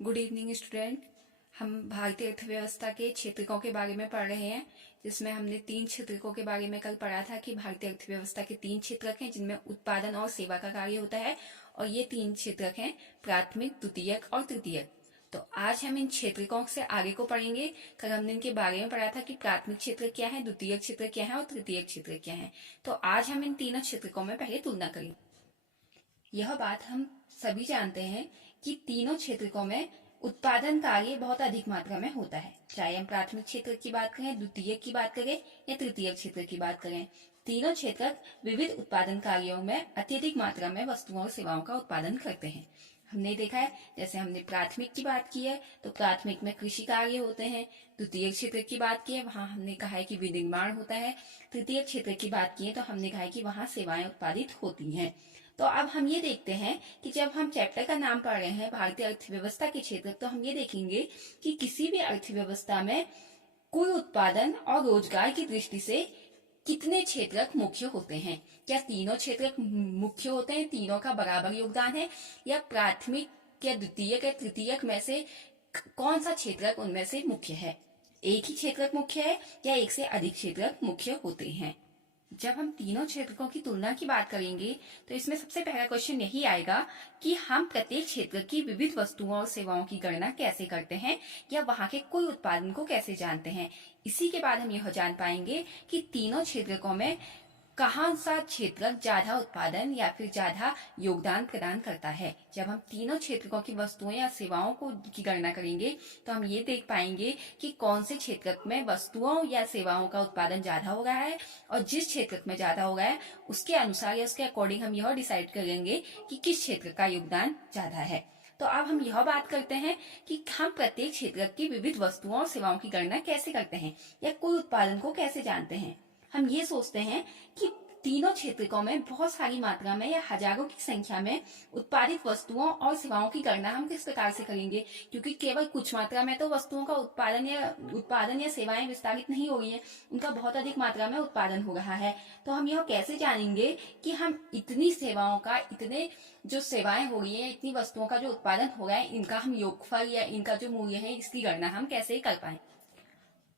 Good evening student. हम भारतीय अर्थव्यवस्था के क्षेत्रकों के बारे में पढ़ रहे हैं, जिसमें हमने 3 क्षेत्रकों के बारे में कल पढ़ा था कि भारतीय अर्थव्यवस्था के 3 क्षेत्रक हैं जिनमें उत्पादन और सेवा का कार्य होता है। और ये 3 क्षेत्रक हैं प्राथमिक, द्वितीयक और तृतीयक। तो आज हम इन क्षेत्रकों से आगे को पढ़ेंगे। कल हमने इनके बारे में पढ़ा था कि प्राथमिक क्षेत्र क्या है, द्वितीयक क्षेत्र क्या है और तृतीयक क्षेत्र क्या है। तो आज हम इन तीनों क्षेत्रकों में पहले तुलना करेंगे। यह बात हम सभी जानते हैं कि तीनों क्षेत्रकों में उत्पादन कार्य बहुत अधिक मात्रा में होता है, चाहे हम प्राथमिक क्षेत्र की बात करें, द्वितीयक की बात करें या तृतीयक क्षेत्र की बात करें। तीनों क्षेत्र विविध उत्पादन कार्यों में अत्यधिक मात्रा में वस्तुओं और सेवाओं का उत्पादन करते हैं। हमने देखा है, जैसे हमने प्राथमिक की बात की है तो प्राथमिक में कृषि कार्य होते हैं। द्वितीय क्षेत्र की बात की है, वहां हमने कहा है कि विनिर्माण होता है। तृतीय क्षेत्र की बात की है तो हमने कहा है कि वहां सेवाएं उत्पादित होती हैं। तो अब हम ये देखते हैं कि जब हम चैप्टर का नाम पढ़ रहे हैं भारतीय अर्थव्यवस्था के क्षेत्र, तो हम ये देखेंगे कि किसी भी अर्थव्यवस्था में कुल उत्पादन और रोजगार की दृष्टि से कितने क्षेत्रक मुख्य होते हैं। क्या तीनों क्षेत्रक मुख्य होते हैं, तीनों का बराबर योगदान है, या प्राथमिक या द्वितीयक या तृतीयक में से कौन सा क्षेत्रक उनमें से मुख्य है। एक ही क्षेत्रक मुख्य है या एक से अधिक क्षेत्रक मुख्य होते हैं। जब हम तीनों क्षेत्रकों की तुलना की बात करेंगे तो इसमें सबसे पहला क्वेश्चन यही आएगा कि हम प्रत्येक क्षेत्र की विविध वस्तुओं और सेवाओं की गणना कैसे करते हैं या वहां के कुल उत्पादन को कैसे जानते हैं। इसी के बाद हम यह जान पाएंगे कि तीनों क्षेत्रकों में कहाँ सा क्षेत्र ज्यादा उत्पादन या फिर ज्यादा योगदान प्रदान करता है। जब हम तीनों क्षेत्रकों की वस्तुओं या सेवाओं को की गणना करेंगे तो हम ये देख पाएंगे कि कौन से क्षेत्र में वस्तुओं या सेवाओं का उत्पादन ज्यादा हो रहा है, और जिस क्षेत्र में ज्यादा हो रहा है उसके अनुसार या उसके अकॉर्डिंग हम यह डिसाइड करेंगे कि किस क्षेत्र का योगदान ज्यादा है। तो अब हम यह बात करते हैं कि हम प्रत्येक क्षेत्र की विविध वस्तुओं और सेवाओं की गणना कैसे करते हैं या कुल उत्पादन को कैसे जानते हैं। हम ये सोचते हैं कि तीनों क्षेत्रकों में बहुत सारी मात्रा में या हजारों की संख्या में उत्पादित वस्तुओं और सेवाओं की गणना हम किस प्रकार से करेंगे, क्योंकि केवल कुछ मात्रा में तो वस्तुओं का उत्पादन या सेवाएं विस्तारित नहीं हो रही है, उनका बहुत अधिक मात्रा में उत्पादन हो रहा है। तो हम यह कैसे जानेंगे कि हम इतनी सेवाओं का, इतने जो सेवाएं हो रही है, इतनी वस्तुओं का जो उत्पादन हो रहा है, इनका हम योगफल या इनका जो मूल्य है इसकी गणना हम कैसे कर पाए।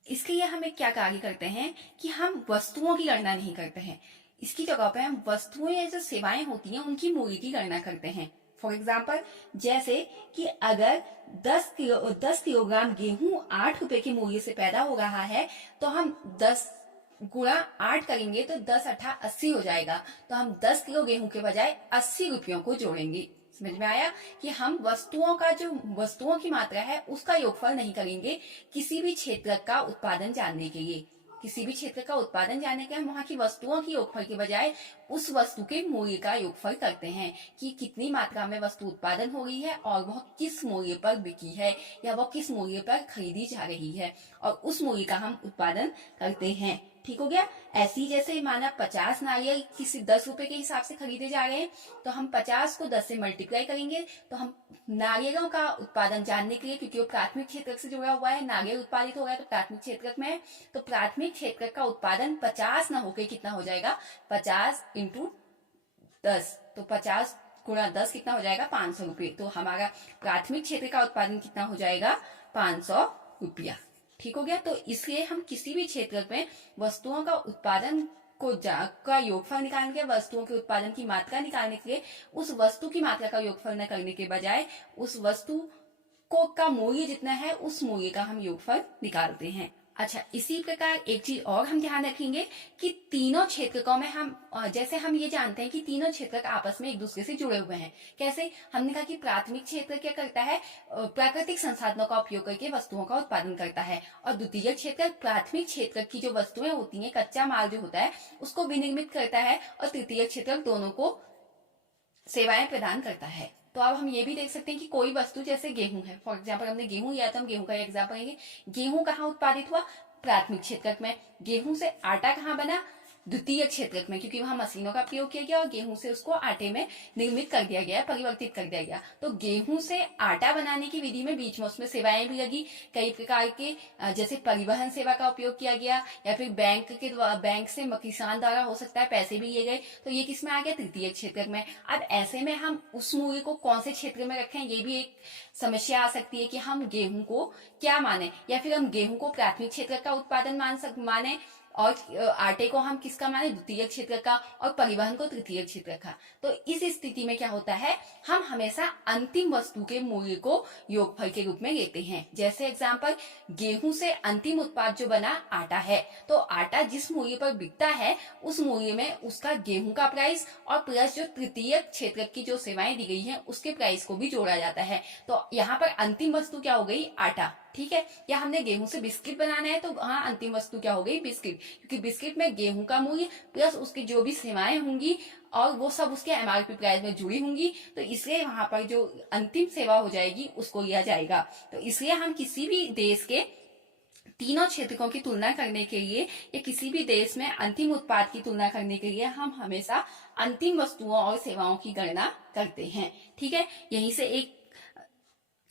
इसके लिए हम एक क्या कार्य करते हैं कि हम वस्तुओं की गणना नहीं करते हैं, इसकी जगह पे हम वस्तुएं या जो सेवाएं होती हैं उनकी मूल्य की गणना करते हैं। फॉर एग्जाम्पल, जैसे कि अगर 10 किलोग्राम गेहूं 8 रुपए के मूल्य से पैदा हो रहा है तो हम 10 गुणा 8 करेंगे तो 10 8 80 हो जाएगा। तो हम 10 किलो गेहूं के बजाय 80 रुपयों को जोड़ेंगे। समझ में आया कि हम वस्तुओं की मात्रा है उसका योगफल नहीं करेंगे किसी भी क्षेत्र का उत्पादन जानने के लिए। किसी भी क्षेत्र का उत्पादन जानने के हम वहां की वस्तुओं की योगफल के बजाय उस वस्तु के मूल्य का योगफल करते हैं कि कितनी मात्रा में वस्तु उत्पादन हो रही है और वह किस मूल्य पर बिकी है या वह किस मूल्य पर खरीदी जा रही है, और उस मूल्य का हम उत्पादन करते हैं। ठीक हो गया। ऐसी जैसे माना 50 नारियल किसी 10 रुपए के हिसाब से खरीदे जा रहे हैं तो हम 50 को 10 से मल्टीप्लाई करेंगे तो हम नारियलों का उत्पादन जानने के लिए, क्योंकि वो प्राथमिक क्षेत्र से जुड़ा हुआ है, नारियल उत्पादित हो रहा है तो प्राथमिक क्षेत्र में है, तो प्राथमिक क्षेत्र का उत्पादन 50 न होकर कितना हो जाएगा, 50 इंटू 10, तो 50 गुणा 10 कितना हो जाएगा, 500 रुपये। तो हमारा प्राथमिक क्षेत्र का उत्पादन कितना हो जाएगा, 500 रुपया। ठीक हो गया। तो इसलिए हम किसी भी क्षेत्र में वस्तुओं का उत्पादन का योगफल निकालने के, वस्तुओं के उत्पादन की मात्रा निकालने के लिए उस वस्तु की मात्रा का योगफल न करने के बजाय उस वस्तु को का मूल्य जितना है उस मूल्य का हम योगफल निकालते हैं। अच्छा, इसी प्रकार एक चीज और हम ध्यान रखेंगे कि तीनों क्षेत्रकों में हम, जैसे हम ये जानते हैं कि तीनों क्षेत्र आपस में एक दूसरे से जुड़े हुए हैं। कैसे? हमने कहा कि प्राथमिक क्षेत्र क्या करता है, प्राकृतिक संसाधनों का उपयोग करके वस्तुओं का उत्पादन करता है, और द्वितीय क्षेत्र प्राथमिक क्षेत्र की जो वस्तुएं होती हैं, कच्चा माल जो होता है उसको विनिर्मित करता है, और तृतीय क्षेत्र दोनों को सेवाएं प्रदान करता है। तो अब हम ये भी देख सकते हैं कि कोई वस्तु जैसे गेहूं है, फॉर एग्जाम्पल हमने गेहूं लिया तो हम गेहूं का एग्जाम्पल लेंगे। गेहूं कहाँ उत्पादित हुआ, प्राथमिक क्षेत्र में। गेहूं से आटा कहाँ बना, द्वितीय क्षेत्रक में, क्योंकि वहां मशीनों का प्रयोग किया गया और गेहूं से उसको आटे में निर्मित कर दिया गया, परिवर्तित कर दिया गया। तो गेहूं से आटा बनाने की विधि में बीच में उसमें सेवाएं भी लगी, कई प्रकार के, जैसे परिवहन सेवा का उपयोग किया गया, या फिर बैंक से किसान द्वारा हो सकता है पैसे भी लिए गए। तो ये किस में आ गया? तृतीय क्षेत्रक में। अब ऐसे में हम उस मूल्य को कौन से क्षेत्र में रखें, ये भी एक समस्या आ सकती है कि हम गेहूं को क्या माने, या फिर हम गेहूं को प्राथमिक क्षेत्र का उत्पादन माने, और आटे को हम किसका माने? द्वितीय क्षेत्र का, और परिवहन को तृतीय क्षेत्र का। तो इस स्थिति में क्या होता है, हम हमेशा अंतिम वस्तु के मूल्य को योगफल के रूप में लेते हैं। जैसे एग्जांपल, गेहूं से अंतिम उत्पाद जो बना आटा है, तो आटा जिस मूल्य पर बिकता है उस मूल्य में उसका गेहूं का प्राइस और प्लस जो तृतीय क्षेत्र की जो सेवाएं दी गई है उसके प्राइस को भी जोड़ा जाता है। तो यहाँ पर अंतिम वस्तु क्या हो गई? आटा, ठीक है। या हमने गेहूं से बिस्किट बनाना है, तो हाँ, अंतिम वस्तु क्या हो गई? बिस्किट, क्योंकि बिस्किट में गेहूं का मूल्य प्लस उसकी जो भी सेवाएं होंगी और वो सब उसके एमआरपी प्राइस में जुड़ी होंगी, तो इसलिए वहां पर जो अंतिम सेवा हो जाएगी उसको लिया जाएगा। तो इसलिए हम किसी भी देश के तीनों क्षेत्रकों की तुलना करने के लिए, या किसी भी देश में अंतिम उत्पाद की तुलना करने के लिए हम हमेशा अंतिम वस्तुओं और सेवाओं की गणना करते हैं, ठीक है। यहीं से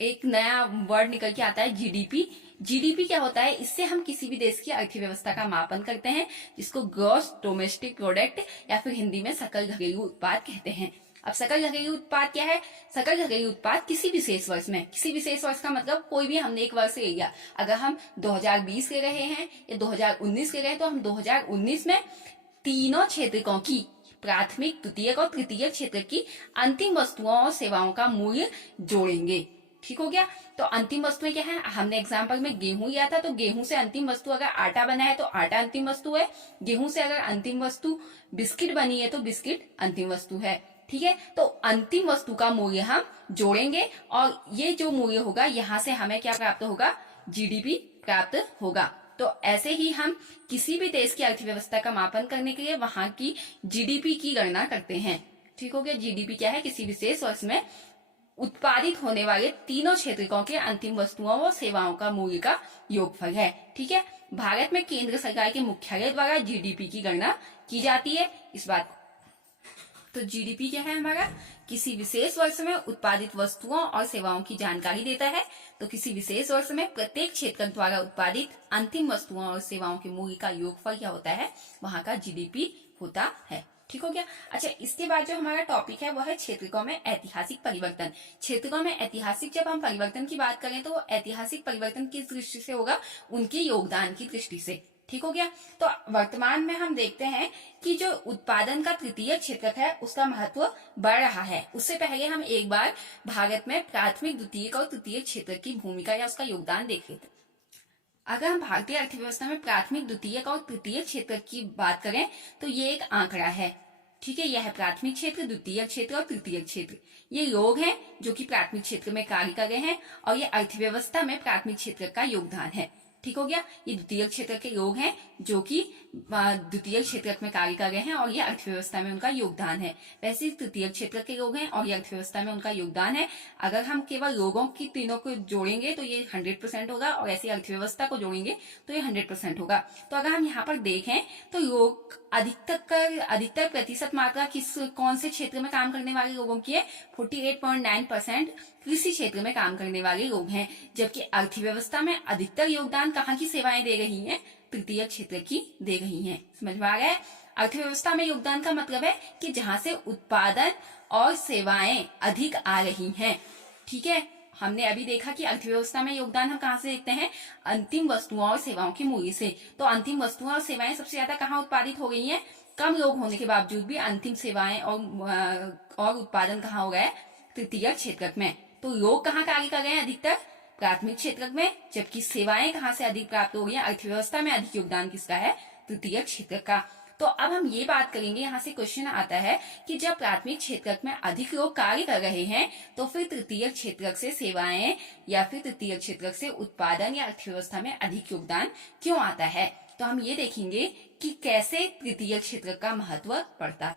एक नया वर्ड निकल के आता है, जीडीपी। जीडीपी क्या होता है? इससे हम किसी भी देश की अर्थव्यवस्था का मापन करते हैं, जिसको ग्रॉस डोमेस्टिक प्रोडक्ट या फिर हिंदी में सकल घरेलू उत्पाद कहते हैं। अब सकल घरेलू उत्पाद क्या है? सकल घरेलू उत्पाद किसी विशेष वर्ष में, किसी विशेष वर्ष का मतलब कोई भी हमने एक वर्ष ले लिया, अगर हम 2020 ले रहे हैं या 2019 ले रहे हैं, तो हम 2019 में तीनों क्षेत्रकों की, प्राथमिक, द्वितीयक और तृतीय क्षेत्र की अंतिम वस्तुओं और सेवाओं का मूल्य जोड़ेंगे। ठीक हो गया। तो अंतिम वस्तुएं क्या है? हमने एग्जांपल में गेहूं लिया था, तो गेहूं से अंतिम वस्तु अगर आटा बना है तो आटा अंतिम वस्तु है। गेहूं से अगर अंतिम वस्तु बिस्किट बनी है तो बिस्किट अंतिम वस्तु है, ठीक है। तो अंतिम वस्तु का मूल्य हम जोड़ेंगे और ये जो मूल्य होगा यहाँ से हमें क्या प्राप्त होगा? जीडीपी प्राप्त होगा। तो ऐसे ही हम किसी भी देश की अर्थव्यवस्था का मापन करने के लिए वहां की जीडीपी की गणना करते हैं। ठीक हो गया। जीडीपी क्या है? किसी विशेष वर्ष में उत्पादित होने वाले तीनों क्षेत्रकों के अंतिम वस्तुओं व सेवाओं का मूल्य का योगफल है, ठीक है। भारत में केंद्र सरकार के मुख्यालय द्वारा जीडीपी की गणना की जाती है इस बात को। तो जीडीपी क्या है हमारा? किसी विशेष वर्ष में उत्पादित वस्तुओं और सेवाओं की जानकारी देता है। तो किसी विशेष वर्ष में प्रत्येक क्षेत्र द्वारा उत्पादित अंतिम वस्तुओं और सेवाओं के मूल्य का योगफल क्या होता है? वहां का जीडीपी होता है। ठीक हो गया। अच्छा, इसके बाद जो हमारा टॉपिक है वो है क्षेत्रकों में ऐतिहासिक परिवर्तन। क्षेत्रकों में ऐतिहासिक, जब हम परिवर्तन की बात करें तो ऐतिहासिक परिवर्तन किस दृष्टि से होगा? उनके योगदान की दृष्टि से। ठीक हो गया। तो वर्तमान में हम देखते हैं कि जो उत्पादन का तृतीय क्षेत्रक है उसका महत्व बढ़ रहा है। उससे पहले हम एक बार भारत में प्राथमिक, द्वितीयक और तृतीय क्षेत्र की भूमिका या उसका योगदान देख लेते हैं। अगर हम भारतीय अर्थव्यवस्था में प्राथमिक, द्वितीयक और तृतीय क्षेत्र की बात करें तो ये एक आंकड़ा है, ठीक है। यह है प्राथमिक क्षेत्र, द्वितीय क्षेत्र और तृतीय क्षेत्र। ये लोग हैं जो कि प्राथमिक क्षेत्र में कार्य कर रहे हैं और ये अर्थव्यवस्था में प्राथमिक क्षेत्र का योगदान है। ठीक हो गया। ये द्वितीय क्षेत्र के लोग हैं जो कि द्वितीय क्षेत्र में कार्य कर रहे हैं और ये अर्थव्यवस्था में उनका योगदान है। वैसे तृतीय क्षेत्र के लोग हैं और ये अर्थव्यवस्था में उनका योगदान है। अगर हम केवल लोगों की तीनों को जोड़ेंगे तो ये 100% होगा और ऐसी अर्थव्यवस्था को जोड़ेंगे तो ये 100% होगा। तो अगर हम यहाँ पर देखें तो लोग अधिकतर प्रतिशत मात्रा कौन से क्षेत्र में काम करने वाले लोगों की है? 48.9% कृषि क्षेत्र में काम करने वाले लोग हैं। जबकि अर्थव्यवस्था में अधिकतर योगदान कहाँ की सेवाएं दे रही हैं? तृतीय क्षेत्र की दे रही हैं। समझ में आ गया है? अर्थव्यवस्था में योगदान का मतलब है कि जहां से उत्पादन और सेवाएं अधिक आ रही हैं, ठीक है। हमने अभी देखा कि अर्थव्यवस्था में योगदान हम कहाँ से देखते हैं? अंतिम वस्तुओं और सेवाओं के मूल्य से। तो अंतिम वस्तुओं और सेवाएं सबसे ज्यादा कहाँ उत्पादित हो गई हैं? कम लोग होने के बावजूद भी अंतिम सेवाएं और उत्पादन कहाँ हो गया है? तृतीय क्षेत्र में। तो लोग कहाँ कार्य कर रहे हैं अधिकतर? प्राथमिक क्षेत्र में। जबकि सेवाएं कहाँ से अधिक प्राप्त हो गई हैं? अर्थव्यवस्था में अधिक योगदान किसका है? तृतीय क्षेत्र का। तो अब हम ये बात करेंगे, यहाँ से क्वेश्चन आता है कि जब प्राथमिक क्षेत्र में अधिक लोग कार्य कर रहे हैं तो फिर तृतीय क्षेत्र से सेवाएं या फिर तृतीय क्षेत्र से उत्पादन या अर्थव्यवस्था में अधिक योगदान क्यों आता है? तो हम ये देखेंगे कि कैसे तृतीय क्षेत्र का महत्व पड़ता है।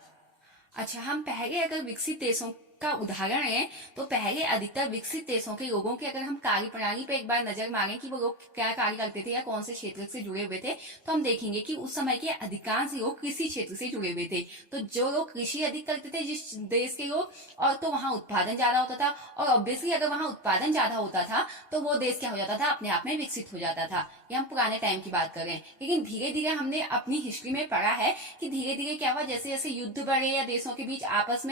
अच्छा, हम पहले अगर विकसित देशों का उदाहरण है, तो पहले अधिकतर विकसित देशों के लोगों के अगर हम कार्य प्रणाली पे एक बार नजर मारें कि वो लोग क्या कार्य करते थे या कौन से क्षेत्र से जुड़े हुए थे, तो हम देखेंगे कि उस समय के अधिकांश लोग कृषि क्षेत्र से जुड़े हुए थे। तो जो लोग कृषि अधिक करते थे जिस देश के लोग, और तो वहां उत्पादन ज्यादा होता था, और ऑब्वियसली अगर वहां उत्पादन ज्यादा होता था तो वो देश क्या हो जाता था, अपने आप में विकसित हो जाता था। ये हम पुराने टाइम की बात कर रहे हैं। लेकिन धीरे धीरे हमने अपनी हिस्ट्री में पढ़ा है कि धीरे धीरे क्या हुआ, जैसे जैसे युद्ध बढ़े या देशों के बीच आपस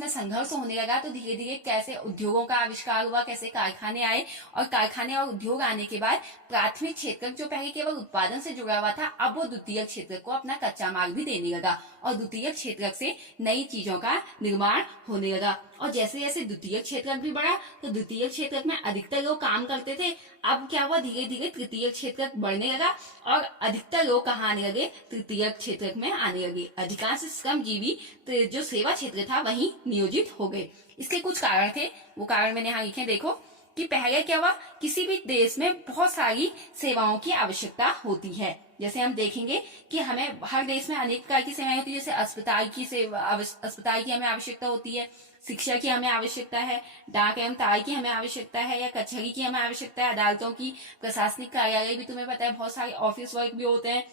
में संघर्ष होने लगा, तो धीरे धीरे कैसे उद्योगों का आविष्कार हुआ, कैसे कारखाने आए, और कारखाने और उद्योग आने के बाद प्राथमिक क्षेत्र जो पहले केवल उत्पादन से जुड़ा हुआ था, अब वो द्वितीय क्षेत्र को अपना कच्चा माल भी देने लगा, और द्वितीय क्षेत्र से नई चीजों का निर्माण होने लगा। और जैसे जैसे द्वितीय क्षेत्र भी बढ़ा, तो द्वितीय क्षेत्र में अधिकतर लोग काम करते थे। अब क्या हुआ, धीरे धीरे तृतीय क्षेत्र बढ़ने लगा, और अधिकतर लोग कहाँ आने लगे, तृतीय क्षेत्र में आने लगे। अधिकांश श्रमजीवी जो सेवा क्षेत्र था वहीं नियोजित हो गए। इसके कुछ कारण थे, वो कारण मैंने यहाँ लिखे, देखो कि पहले क्या हुआ, किसी भी देश में बहुत सारी सेवाओं की आवश्यकता होती है। जैसे हम देखेंगे कि हमें हर देश में अनेक प्रकार की सेवाएं होती है, जैसे अस्पताल की हमें आवश्यकता होती है, शिक्षा की हमें आवश्यकता है, डाक एवं तार की हमें आवश्यकता है, या कचहरी की हमें आवश्यकता है, अदालतों की, प्रशासनिक कार्यालय भी तुम्हें पता है, बहुत सारे ऑफिस वर्क भी होते हैं।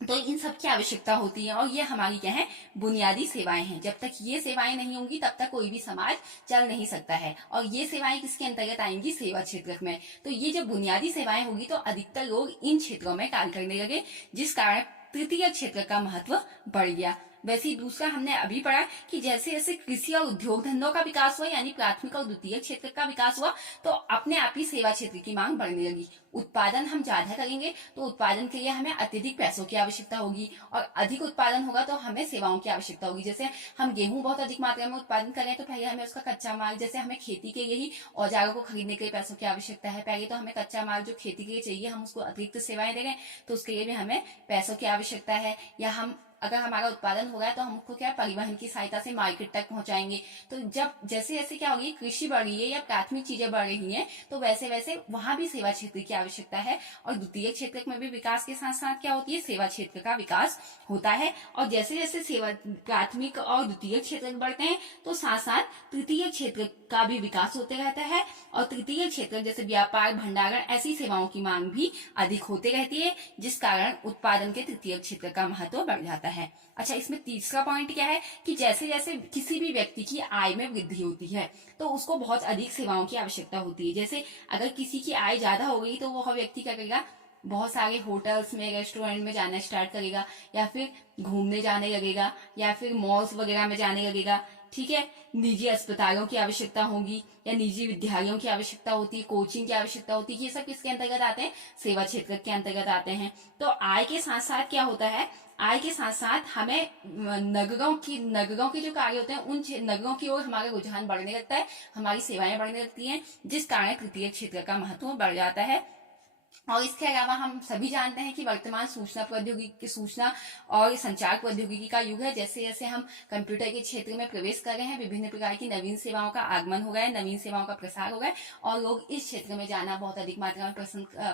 तो इन सब की आवश्यकता होती है, और ये हमारी क्या है, बुनियादी सेवाएं हैं। जब तक ये सेवाएं नहीं होंगी तब तक कोई भी समाज चल नहीं सकता है। और ये सेवाएं किसके अंतर्गत आएंगी, सेवा क्षेत्र में। तो ये जब बुनियादी सेवाएं होगी तो अधिकतर लोग इन क्षेत्रों में कार्य करने लगे, जिस कारण तृतीय क्षेत्र का महत्व बढ़ गया। वैसे ही दूसरा हमने अभी पढ़ा कि जैसे जैसे कृषि और उद्योग धंधों का विकास हुआ, यानी प्राथमिक और द्वितीय क्षेत्र का विकास हुआ, तो अपने आप ही सेवा क्षेत्र की मांग बढ़ने लगी। उत्पादन हम ज्यादा करेंगे तो उत्पादन के लिए हमें अत्यधिक पैसों की आवश्यकता होगी, और अधिक उत्पादन होगा तो हमें सेवाओं की आवश्यकता होगी। जैसे हम गेहूं बहुत अधिक मात्रा में उत्पादन करें तो पहले हमें उसका कच्चा माल, जैसे हमें खेती के लिए ही औजारों को खरीदने के लिए पैसों की आवश्यकता है, पहले तो हमें कच्चा माल जो खेती के लिए चाहिए हम उसको अतिरिक्त सेवाएं दे रहे हैं, तो उसके लिए भी हमें पैसों की आवश्यकता है। या हम अगर हमारा उत्पादन हो गया तो हम उसको क्या परिवहन की सहायता से मार्केट तक पहुंचाएंगे। तो जब जैसे जैसे क्या होगी, कृषि बढ़ रही है या प्राथमिक चीजें बढ़ रही हैं, तो वैसे वैसे वहां भी सेवा क्षेत्र की आवश्यकता है। और द्वितीय क्षेत्र में भी विकास के साथ साथ क्या होती है, सेवा क्षेत्र का विकास होता है। और जैसे जैसे सेवा प्राथमिक और द्वितीय क्षेत्र बढ़ते हैं तो साथ साथ तृतीय क्षेत्र का भी विकास होते रहता है। और तृतीय क्षेत्र जैसे व्यापार, भंडारण, ऐसी सेवाओं की मांग भी अधिक होते रहती है, जिस कारण उत्पादन के तृतीय क्षेत्र का महत्व बढ़ जाता है। अच्छा, इसमें तीसरा पॉइंट क्या है कि जैसे जैसे किसी भी व्यक्ति की आय में वृद्धि होती है तो उसको बहुत अधिक सेवाओं की आवश्यकता होती है। जैसे अगर किसी की आय ज्यादा हो गई तो वह व्यक्ति क्या करेगा, बहुत सारे होटल्स में, रेस्टोरेंट में जाना स्टार्ट करेगा, या फिर घूमने जाने लगेगा, या फिर मॉल्स वगैरह में जाने लगेगा। ठीक है, निजी अस्पतालों की आवश्यकता होगी, या निजी विद्यालयों की आवश्यकता होती है, कोचिंग की आवश्यकता होती है। ये सब किसके अंतर्गत आते हैं, सेवा क्षेत्र के अंतर्गत आते हैं। तो आय के साथ साथ क्या होता है, आय के साथ साथ हमें नगरों के जो कार्य होते हैं उन नगरों की ओर हमारा रुझान बढ़ने लगता है, हमारी सेवाएं बढ़ने लगती हैं, जिस कारण तृतीय क्षेत्र का महत्व बढ़ जाता है। और इसके अलावा हम सभी जानते हैं कि वर्तमान सूचना और संचार प्रौद्योगिकी का युग है। जैसे जैसे हम कंप्यूटर के क्षेत्र में प्रवेश कर रहे हैं, विभिन्न प्रकार की नवीन सेवाओं का आगमन हो गया है, नवीन सेवाओं का प्रसार हो गया है, और लोग इस क्षेत्र में जाना बहुत अधिक मात्रा में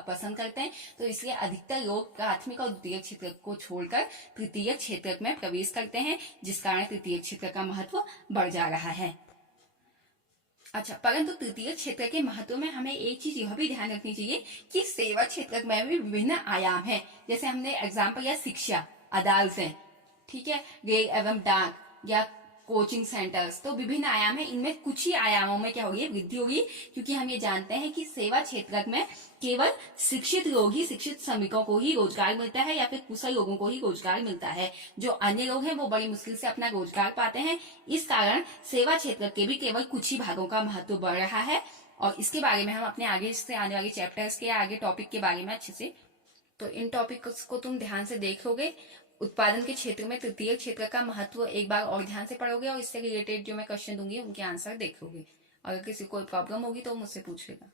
पसंद करते हैं। तो इसलिए अधिकतर लोग प्राथमिक और द्वितीय क्षेत्र को छोड़कर तृतीय क्षेत्र में प्रवेश करते हैं, जिस कारण तृतीय क्षेत्र का महत्व बढ़ जा रहा है। अच्छा, परंतु तृतीय क्षेत्र के महत्व में हमें एक चीज यह भी ध्यान रखनी चाहिए कि सेवा क्षेत्र में भी विभिन्न आयाम हैं। जैसे हमने एग्जाम्पल या शिक्षा, अदालतें, ठीक है, रेल एवं डाक, या कोचिंग सेंटर्स, तो विभिन्न आयाम है। इनमें कुछ ही आयामों में क्या होगी, वृद्धि होगी, क्योंकि हम ये जानते हैं कि सेवा क्षेत्र में केवल शिक्षित लोग ही, शिक्षित श्रमिकों को ही रोजगार मिलता है, या फिर कुशल लोगों को ही रोजगार मिलता है। जो अन्य लोग हैं वो बड़ी मुश्किल से अपना रोजगार पाते हैं। इस कारण सेवा क्षेत्र के भी केवल कुछ ही भागों का महत्व बढ़ रहा है। और इसके बारे में हम अपने आगे से आने वाले चैप्टर्स के आगे टॉपिक के बारे में अच्छे से, तो इन टॉपिक्स को तुम ध्यान से देखोगे। उत्पादन के क्षेत्र में तृतीय क्षेत्र का महत्व एक बार और ध्यान से पढ़ोगे, और इससे रिलेटेड जो मैं क्वेश्चन दूंगी उनके आंसर देखोगे। अगर किसी को प्रॉब्लम होगी तो मुझसे पूछ लेगा।